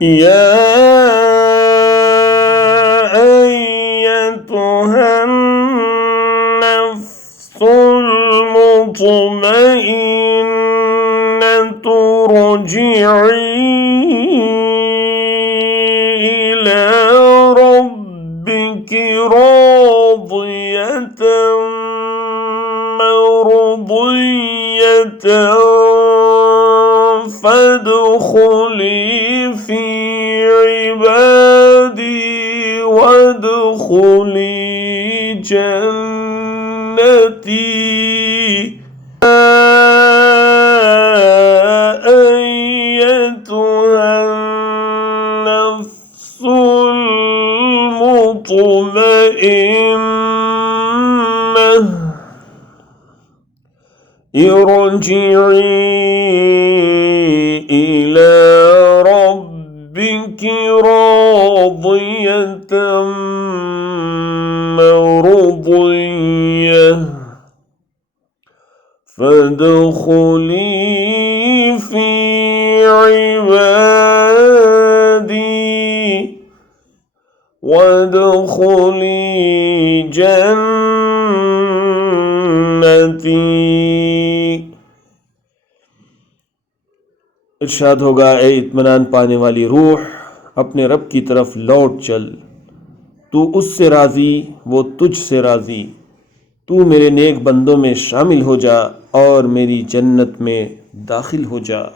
يا أيتها النفس المطمئنة ارجعي إلى ربك راضية مرضية فادخلي في عبادي وادخلي جنتي. أيتها النفس المطمئنة ارجعي إلى ربك راضية مرضية فادخلي في عبادي وادخلي جنتي. इरशाद होगा, ए इत्मीनान पाने वाली रूह, अपने रब की तरफ लौट चल। तू उससे राज़ी, वो तुझसे राज़ी। तू मेरे नेक बंदों में शामिल हो जा और मेरी जन्नत में दाखिल हो जा।